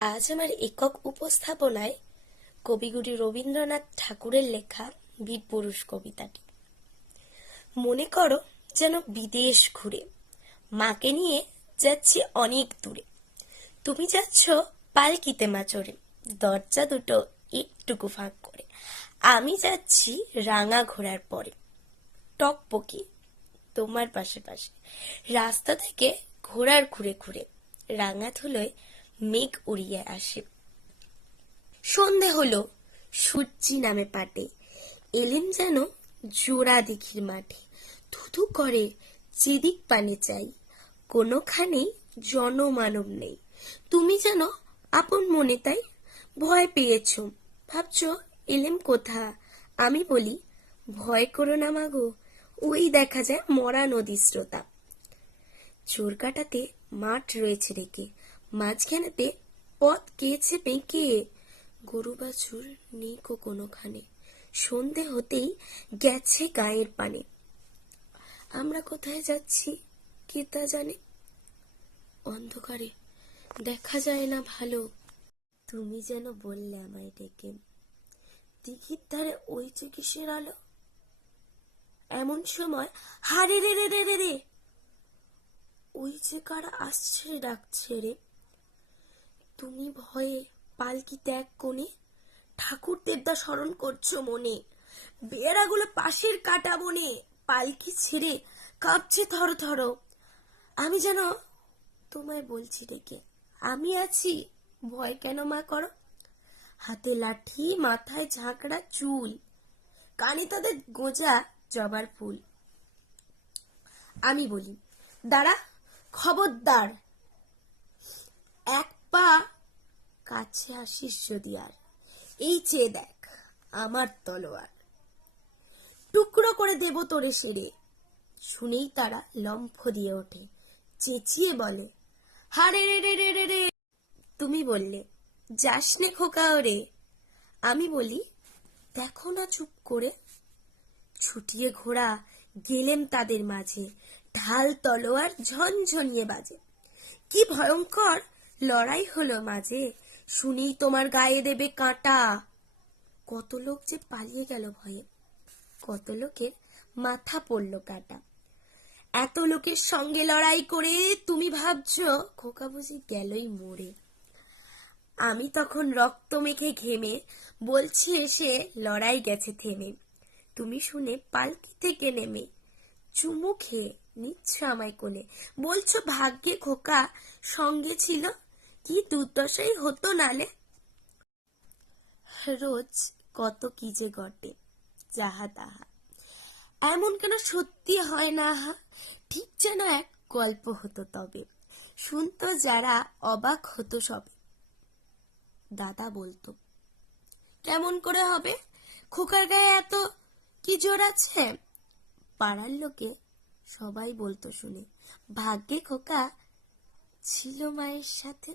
আজ আমার একক উপস্থাপনায় কবিগুরু রবীন্দ্রনাথ ঠাকুরের লেখা বীরপুরুষ কবিতাটি। মনে করো যেন বিদেশ ঘুরে মাকে নিয়ে যাচ্ছি অনেক দূরে। তুমি যাচ্ছ পালকিতে মা চড়ে, দরজা দুটো একটুকু ফাঁক করে। আমি যাচ্ছি রাঙা ঘোড়ার পরে, টকবকি তোমার পাশে পাশে। রাস্তা থেকে ঘোড়ার ঘুরে ঘুরে রাঙা ধুলোয় মেঘ উড়িয়ে আসে। সন্ধে হলো, সূর্যি নামে পাটে, এলেন যেন জোড়া দিঘির মাঠে। ধুধু করে যেদিক পানে চাই, কোনোখানেই জনমানব নেই। তুমি যেন আপন মনে তাই ভয় পেয়েছ, ভাবছ এলেম কোথা। আমি বলি ভয় করো না মাগো, ওই দেখা যায় মরা নদী স্রোতা। চোর কাটাতে মাঠ রয়েছে রেখে, মাঝখানেতে পথ গিয়েছে বেঁকে। গরু বাছুর নেই কো কোনোখানে, সন্ধে হতেই গেছে গায়ের পানে। আমরা কোথায় যাচ্ছি কে তা জানে, অন্ধকারে দেখা যায় না ভালো। তুমি যেন বললে আমায় ডেকে, দিঘির ধারে ওই যে কিসের আলো। এমন সময় হারে রে রে রে রে রে, ওই যে কারা আসছে ডাকছে রে। তুমি ভয়ে পালকি ত্যাগ কোণে, ঠাকুর দেবতা স্মরণ করছো মনে। বেড়াগুলো পাশের কাটা বনে, পালকি ছেড়ে কাঁপছে থর থর। আমি যেন তোমায় বলছি ডেকে, আমি আছি, ভয় কেন মা করো। হাতে লাঠি, মাথায় ঝাঁকড়া চুল, কানে তাদের গোজা জবার ফুল। আমি বলি দাঁড়া, খবরদার, এক পা কাছে আসিস যদি আর, এই চেয়ে দেখ আমার তলোয়ার, টুকরো করে দেব তোরে সেরে। শুনেই তারা লম্ফ দিয়ে ওঠে, চেঁচিয়ে বলে হারে রে রে রে রে রে। তুমি বললে যাস নে খোকা ওরে। আমি বলি দেখো না চুপ করে। ছুটিয়ে ঘোড়া গেলেম তাদের মাঝে, ঢাল তলোয়ার ঝনঝনিয়ে বাজে। কি ভয়ঙ্কর লড়াই হলো মাঝে, শুনেই তোমার গায়ে দেবে কাঁটা। কত লোক যে পালিয়ে গেল ভয়ে, কত লোকের মাথা পড়ল কাটা। এত লোকের সঙ্গে লড়াই করে তুমি ভাবছো খোকা বুঝি গেলই মরে। আমি তখন রক্ত মেখে ঘেমে বলছি এসে লড়াই গেছে থেমে। তুমি শুনে পালকি থেকে নেমে চুমু খেয়ে নিচ্ছ আমায় কোলে, বলছো ভাগ্যে খোকা সঙ্গে ছিল, কি দুর্দশাই হতো নালে। রোজ কত কি যে ঘটে যাহা তাহা, এমন কেন সত্যি হয় না হা। ঠিক যেন এক গল্প হতো তবে, শুনতো যারা অবাক হতো সবে। দাদা বলতো কেমন করে হবে, খোকার গায়ে এত কি জোর আছে। পাড়ার লোকে সবাই বলতো শুনে, ভাগ্যে খোকা ছিল মায়ের সাথে।